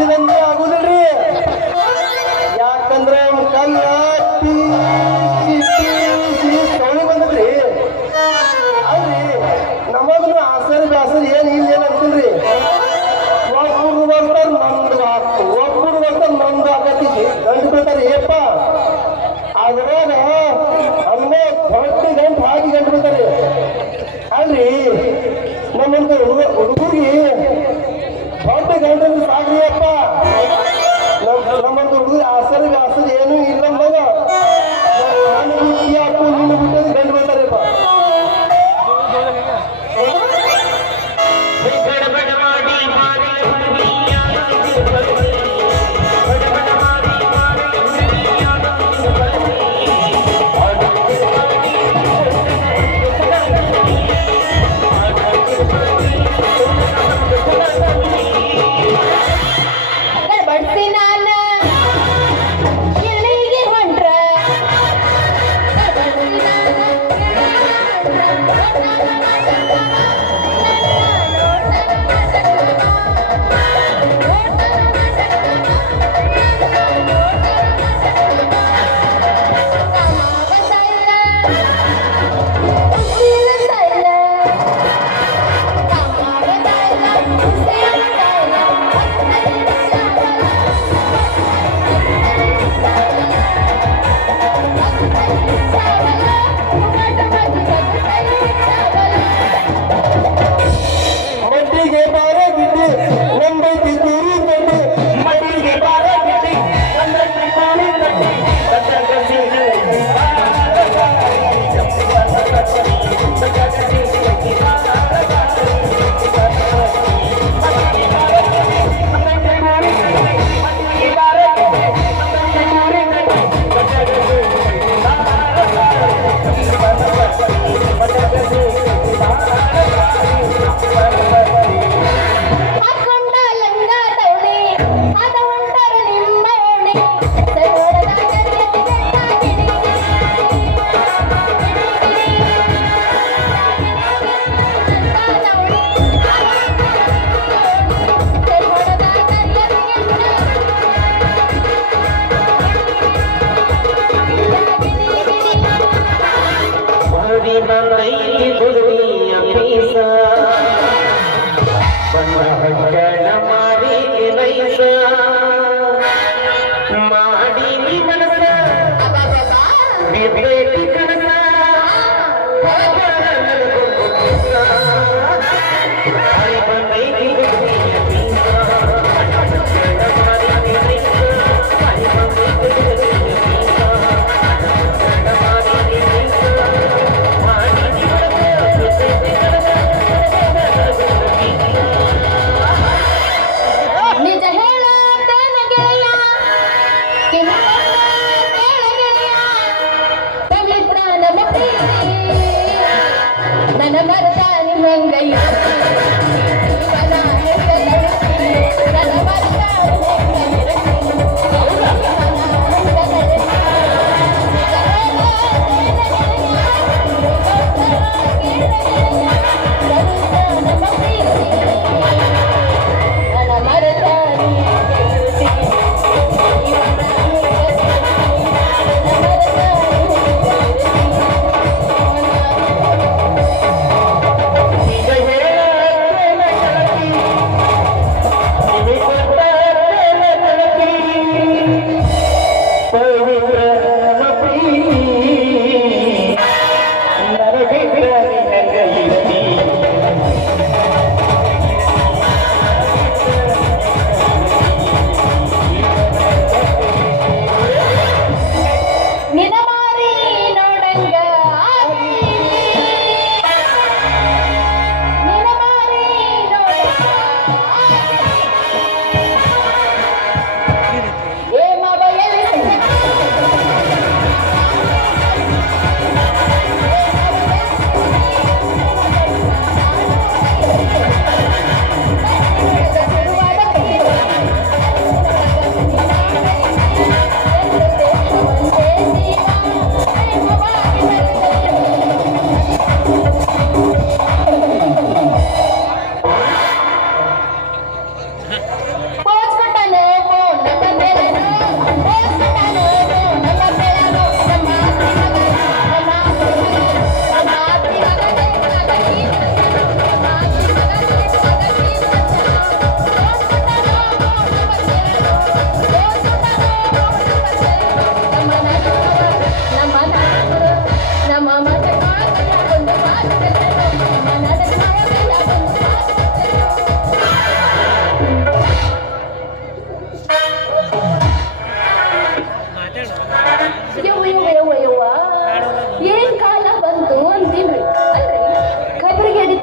ಆಗುದಿಲ್ಲಂದ್ರೆ ಆಗುದಿಲ್ರಿ. ಯಾಕಂದ್ರೆ ಕಲ್ಲ ಸೌಳಿ ಬಂದದ್ರಿ. ಅಲ್ರಿ ನಮಗನು ಆಸರಿ ಬ್ಯಾಸರಿ ಏನ್ ಇಲ್ಲ ಏನ್ ಅಂತಿಲ್ರಿ. ಒಬ್ಬರು ಬರ್ತಾರ ನಮ್ದು ಹಾಕು, ಒಬ್ಬರು ಬರ್ತಾರ ನಮ್ದು ಹಾಕತ್ತಿಸಿ ಗಂಡು ಬಿಡ್ತಾರೆ ಏಪ್ಪ. ಅದ್ರಾಗ ಅಮ್ಮ ಹೊಟ್ಟೆ ಗಂಟು ಹಾಕಿ ಗಂಟು ಬಿಡ್ತಾರೆ ಅಲ್ರಿ. ನಮ್ಮಂತ ಹುಡುಗರಿಗೆ ಹೊಟ್ಟೆ ಗಂಟು ಸಾಕ್ರಿ ಅಪ್ಪ. ನಮ್ಮಂತ ಹುಡುಗರು ಆಸರಿ ಆಸರಿ ಏನೂ ಇಲ್ಲ ಮಗ. ನಾನು ಬಿಟ್ಟು ಅಪ್ಪು ನಿನ್ನ ಬಿಟ್ಟದ್ದು ಗಂಟು ಬಿಡ್ತಾರಪ್ಪ.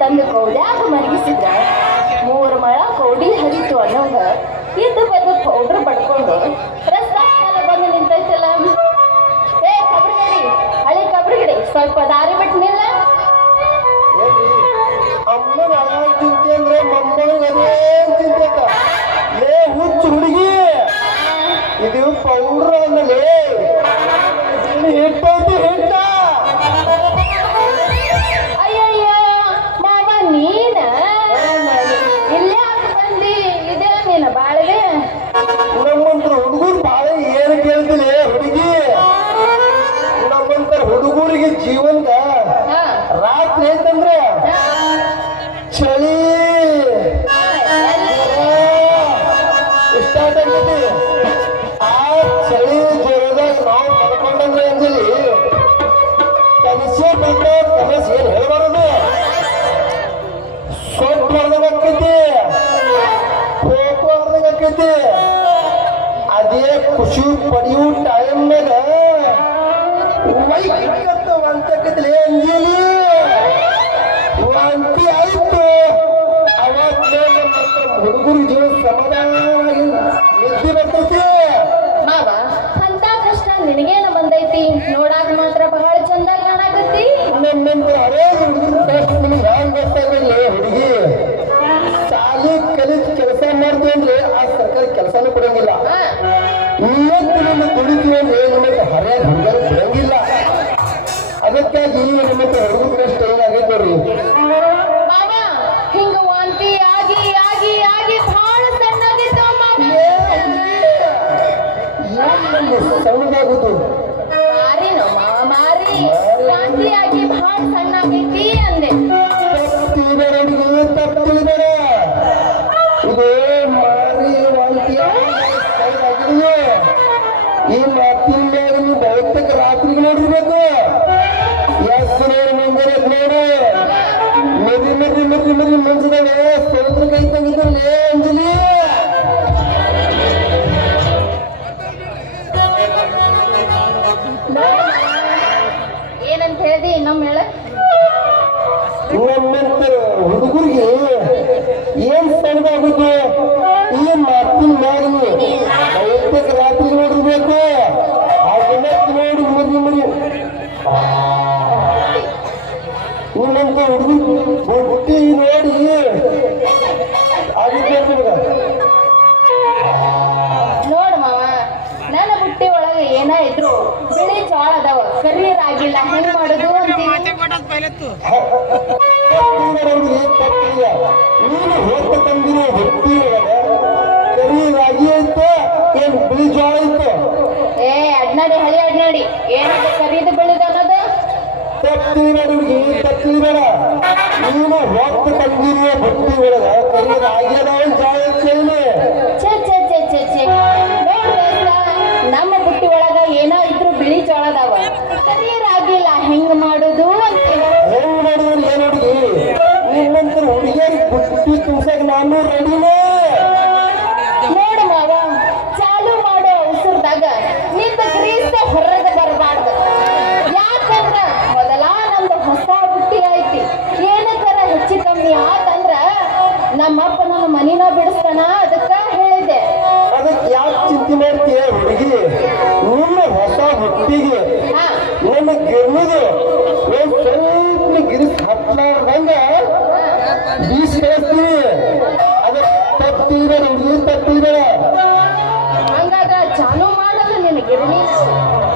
ತಂದು ಕೌಡ್ಯಾಗ ಮಲಗಿಸಿದ್ರ 3 ಮಳ ಕೌಡಿ ಹರಿತು ಅನ್ನೋಂಗ ಇದ್ದು ಬದ್ದು ಪೌಡ್ರ್ ಬಡ್ಕೊಂಡು ರಸ್ತೆ ಬಂದು ನಿಂತೈತಲ್ಲ. ಏ ಕಬ್ರಿಗಡಿ, ಹಳಿ ಕಬ್ರಿಗಡಿ, ಸ್ವಲ್ಪ ದಾರಿ ಬಿಟ್ಟು ನಿಲ್ಲ. ಅಮ್ಮನ ಚಿಂತೆ ಅಂದ್ರೆ ಮೊಮ್ಮಗನೇ ಚಿಂತೆ. ಲೇ ಹುಚ್ಚು ಹುಡುಗಿ, ಇದು ಪೌಡ್ರ್ ಅನ್ನಲೇ ಹಿಟ್ಟೈತಿ ಹಿಟ್ಟ. ಅಯ್ಯಯ್ಯ ಮಾವ ನೀನ ಇಲ್ಲೇ ಹಾಕಿ ಬಂದಿ. ಇದೇ ನೀನ ಬಾಳ್ವೆ. ನಮ್ಮಂತರ ಹುಡುಗರು ಬಾಳೆ ಏನು ಕೇಳ್ತಿಲ್ಲ ಹುಡುಗಿ. ನಮ್ಮಂತರ ಹುಡುಗರಿಗೆ ಜೀವನದ ರಾತ್ರಿ ಐತಂದ್ರೆ ಚಳಿ ಸ್ಟಾರ್ಟ್ ಆಗ್ತೈತಿ. ಆ ಚಳಿ ಜ್ವರದಾಗ ನಾವು ಪಡ್ಕೊಂಡಂದ್ರೆ ಅಂಜಲಿ ಕನಸೇ ಬೇಕ. ಕನಸು ಏನು ಹೇಳ್ಬಾರದು, ಸೊಟ್ಟು ಹೊಡೆದಾಗ ಆಕೈತಿ, ಫೋಟೋ ಹೊಡೆದಾಗ ಆಕೈತಿ. ಅದೇ ಖುಷಿ ಪಡೆಯೋ ಟೈಮ್ನಾಗ ಅಂತಕ್ಕೈತಿಲೇ ಅಂಜಲಿ. ವಾಂತಿ ಆಯ್ತು ಅವತ್ತೇ ಹುಡುಗರು ಜೀವನ ಸಮಾಧಾನವಾಗಿ ನಿದ್ದೆ ಬರ್ತೈತಿ. ಮಾವ ಅಂತ ಕಷ್ಟ ನಿನಗೇನ ಬಂದೈತಿ? ನೋಡಾಕ ಮಾತ್ರ ಬಹಳ ಚಂದ ಕಾಣಾಕತ್ತಿ. ನಮ್ಮಂತ ಹರೇ ಹುಡುಗರು ಕಷ್ಟ ನಿಮ್ಗೆ ಹ್ಯಾಂಗ ಗೊತ್ತಾಗಲಿ ಹುಡುಗಿ. ಸಾಲಿ ಕಲಿತು ಕೆಲಸ ಮಾಡ್ತೀವಿ ಅಂದ್ರೆ ಆ ಸರ್ಕಾರಿ ಕೆಲಸನೂ ಕೊಡಂಗಿಲ್ಲ. ಇವತ್ತು ನಮ್ಮ ದುಡಿತೀವಿ ಅಂದ್ರೆ ನಮಗೆ ಹರಿಯಾಗಿ ಹುಡುಗರು ಕೊಡಂಗಿಲ್ಲ. ಅದಕ್ಕಾಗಿ ನಮ್ಮಂತ ಹುಡುಗರು ಕಷ್ಟ ಏನಾಗೈತೆ ನೋಡ್ರಿ. ಮಾವ ಹಿಂಗ ವಾಂತಿ ಆಗಿ ಆಗಿ ಆಗಿ ಬಹಳ ಸಣ್ಣಾಗಿತ್ತು ಸಣ್ಣದಾಗುದು ಮಾರಿನೋ ಮಾವ ಮಾರಿ. ವಾಂತಿ ಆಗಿ ಬಹಳ ಸಣ್ಣಾಗೈತಿ ಅಂದೆ. ತಿಳಿಬೇಡ ಹುಡುಗಿ, ತಪ್ಪು ತಿಳಿಬೇಡ. ಇದು ಮಾರಿ ವಾಂತಿ ಆಗಿದೆಯೋ ಈ ಮಾತಿನ ಮ್ಯಾಗ ನೀವು ಬಹುತೇಕ ರಾತ್ರಿಗೆ ನೋಡಿರ್ಬೇಕು. ಎಷ್ಟು ನೋಡು ಮುಂದೆ ನೋಡು ಮರಿ ಮರಿ ಮರಿ ಮರಿ ಮುಂಚದಾಗ ಸಮುದ್ರ ಕೈ ತಂಗಿದ್ರಲ್ಲೇ ಅಂಜಲಿ. ಏನಂತ ಹೇಳ್ದಿ ಇನ್ನೊಮ್ಮೆ ಹೇಳ. ನಮ್ಮಂತ ಹುಡುಗರಿಗೆ ಏನ್ ಸಣ್ಣದಾಗುದು ಈ ಮಾತಿನ ಮ್ಯಾಗ ಬಹುತೇಕ ರಾತ್ರಿ ನೋಡಿರ್ಬೇಕು. ಅದನ್ನ ನೋಡಿ ಮರಿ ಮರಿ ನಿಮ್ಮಂತ ಹುಡುಗರು ಹುಟ್ಟಿ ನೋಡಿ ಆಗಿರ್ಬೇಕು. ನೋಡು ಮಾವ, ನನ್ನ ಬುಟ್ಟಿ ಒಳಗೆ ಏನ ಇದ್ರು ಬಿಳಿ ಜೋಳ ಅದಾವ, ಕರಿ ರಾಗಿಲ್ಲ, ಹೆಂಗ್ ಮಾಡುದು ಅಂತೀವಿ. ನೀನು ಹೋಗ್ತ ತಂದಿರೋ ಹೊಟ್ಟಿ ಒಳಗ ಕರಿ ರಾಗಿ ಐತೆ ಏನ್ ಬಿಳಿ ಜೋಳ ಐತೆ? ಏ ಅಡ್ನಾಡಿ ಹಳಿ ಅಡ್ನಾಡಿ ಏನದು ಕರಿದು ಬೆಳೆದು ಅನ್ನೋದು? ತಪ್ಪಿಬೇಡ ಹುಡುಗಿ, ತಪ್ಪಿಬೇಡ. ನೀನು ಹೋಗ್ತ ತಂದಿರೋ ಹೊಟ್ಟಿ ಒಳಗ ಕರಿ ರಾಗಿ ಅದಾವ ಜೋಳ ಐತೆ. ಛೆ ಛೆ ಛೆ ಛೆ ಛೆ. ನಮ್ಮ ಬುಟ್ಟಿ ಒಳಗ ಏನ ಇದ್ರು ಬಿಳಿ ಜೋಳ ಅದಾವ, ಕರಿ ರಾಗಿಲ್ಲ, ಹೆಂಗ್ ಮಾಡುದು ಅಂತೀವಿ. ಹೆಂಗ್ ಮಾಡಿದ್ರು ಏನ್ ಹುಡುಗಿ, ನಿಮ್ಮಂತ ಹುಡುಗಿಯರಿಗೆ ಬುಟ್ಟಿ ತುಂಬ್ಸಕ್ ನಾನು ರೆಡಿನೇ. ನೋಡು ಮಾವ, ಚಾಲು ಮಾಡೋ ಅವಸರದಾಗ ನಿಂದ ಗ್ರೀಸ್ ಹೊರಗೆ ಬರಬಾರ್ದು. ಯಾಕಂದ್ರ ಮೊದಲ ನಮ್ದು ಹೊಸ ಬುಟ್ಟಿ ಐತಿ. ಏನಕ್ಕರ ಹೆಚ್ಚು ಕಮ್ಮಿ ಆತಂದ್ರ ನಮ್ಮಪ್ಪ ನನ್ನ ಮನಿನ ಬಿಡಿಸ್ತಾನ. ಅದಕ್ಕ ಹೇಳಿದೆ. ಅದಕ್ಕೆ ಯಾಕೆ ಚಿಂತೆ ಮಾಡ್ತೀಯ ಹುಡುಗಿ? ನಿಮ್ಮ ಹೊಸ ಬುಟ್ಟಿಗೆ ನನ್ನ ಗಿರ್ಮಿದು ಒಂದ್ ಸ್ವಲ್ಪ ಗಿರಿಸ್ ಹತ್ಲಾರ್ದಂಗ ಬೀಸಿ ಕಳಿಸ್ತೀನಿ. ಅದಕ್ಕೆ ತಪ್ಪಿಬೇಡ ಹುಡುಗಿ, ತಪ್ಪಿಬೇಡ. ಹಂಗಾದ್ರ ಚಾಲು ಮಾಡಲ್ಲ ನಿನ್ನ ಗಿರಣಿ.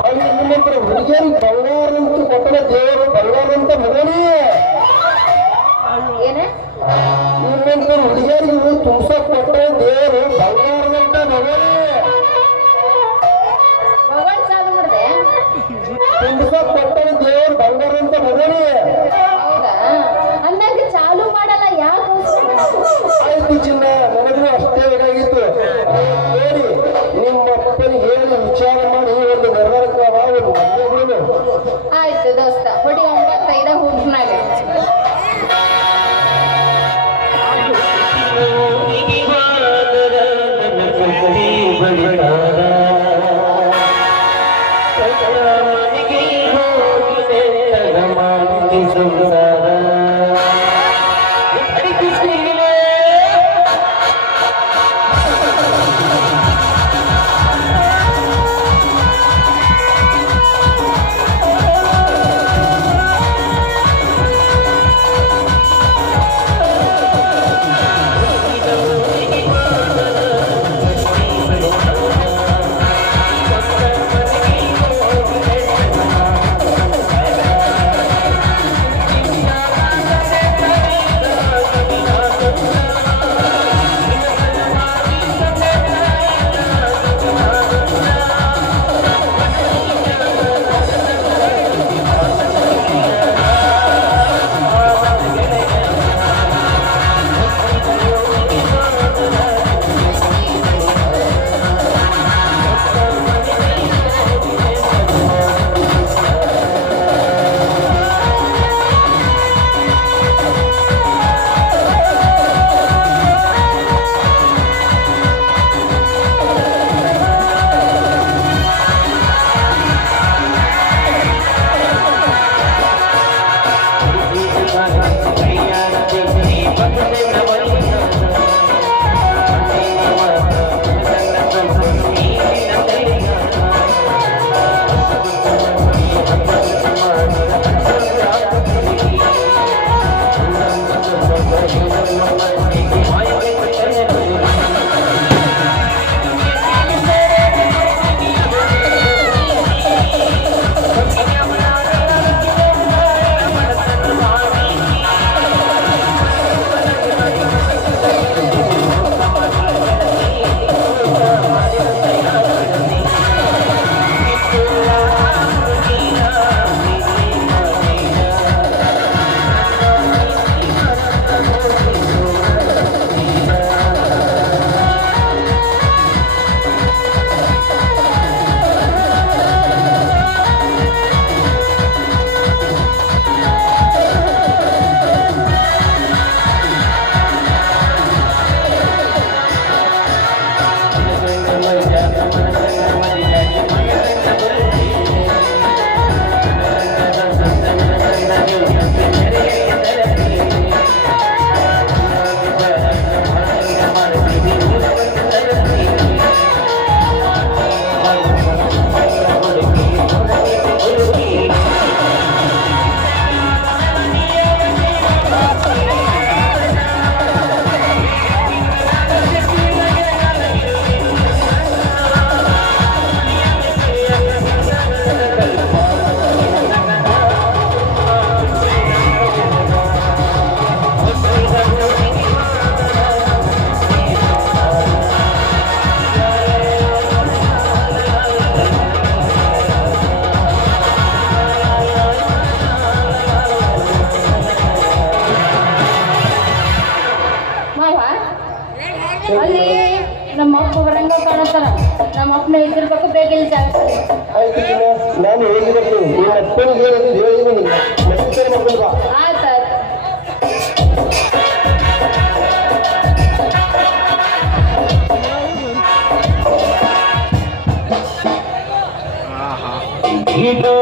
ಅದು ನಿಮ್ಮಂತರ ಹುಡುಗಿಯರಿಗೆ ಬಂಗಾರಂತೂ ಕೊಟ್ಟಲ ದೇವರು, ಬಂಗಾರಂತ ಮಗನಿ. ಏನ ನಿಮ್ಮಂತರ ಹುಡುಗಿಯರಿಗೆ ತುಂಬ್ಸಕ್ ಕೊಟ್ಟಲ ದೇವರು, ಬಂಗಾರದಂತ ಮಗನಿ. ಮೊಬೈಲ್ ಚಾಲು ಮಾಡಿದೆ. ತುಂಬ್ಸಕ್ ಕೊಟ್ಟಲ ದೇವರು, ಬಂಗಾರಂತ ಮಗನಿ. ಹೌದಾ? ಅಂದಾಗ ಚಾಲು ಮಾಡಲ್ಲ ಯಾಕೆ? ಆಯ್ತು ಚಿನ್ನ, ನನಗೂ ಅಷ್ಟೇ ಬೇಕಾಗಿತ್ತು. ಹೇಳಿ ನಿಮ್ಮ ಅಪ್ಪನಿಗೆ ಹೇಳಿ ವಿಚಾರ ಮಾಡಿ ಒಂದು ನೆರವೇರಕ್ಕೆ ಒಂದು ಮದುವೆ. ಆಯ್ತು ದೋಸ್ತ, ಹೊಡಿ 9-5 ಹುಡ್ನಾಗ. ನಮ್ಮ ಅಪ್ಪ ಬರಂಗ ಕಾಣತ್ತಾರ ನಮ್ಮ ಅಪ್ಪನ ಇದ್ದಿರ್ಬೇಕು ಬೇಗ ಇಲ್ಲಿ ಜಾಗ ಆಯ್ತು ಚಿನ್ನ, ನಾನು ಹೋಗಿ ಬರ್ತೀನಿ. ನಿಮ್ಮ ಅಪ್ಪನಿಗೆ ಏನಂತ ಹೇಳಿ ಬನ್ನಿ, ಮತ್ತೆ ಮಾಡ್ಕೊಂಡು ಬಾ. ಆಯ್ತು ಇದು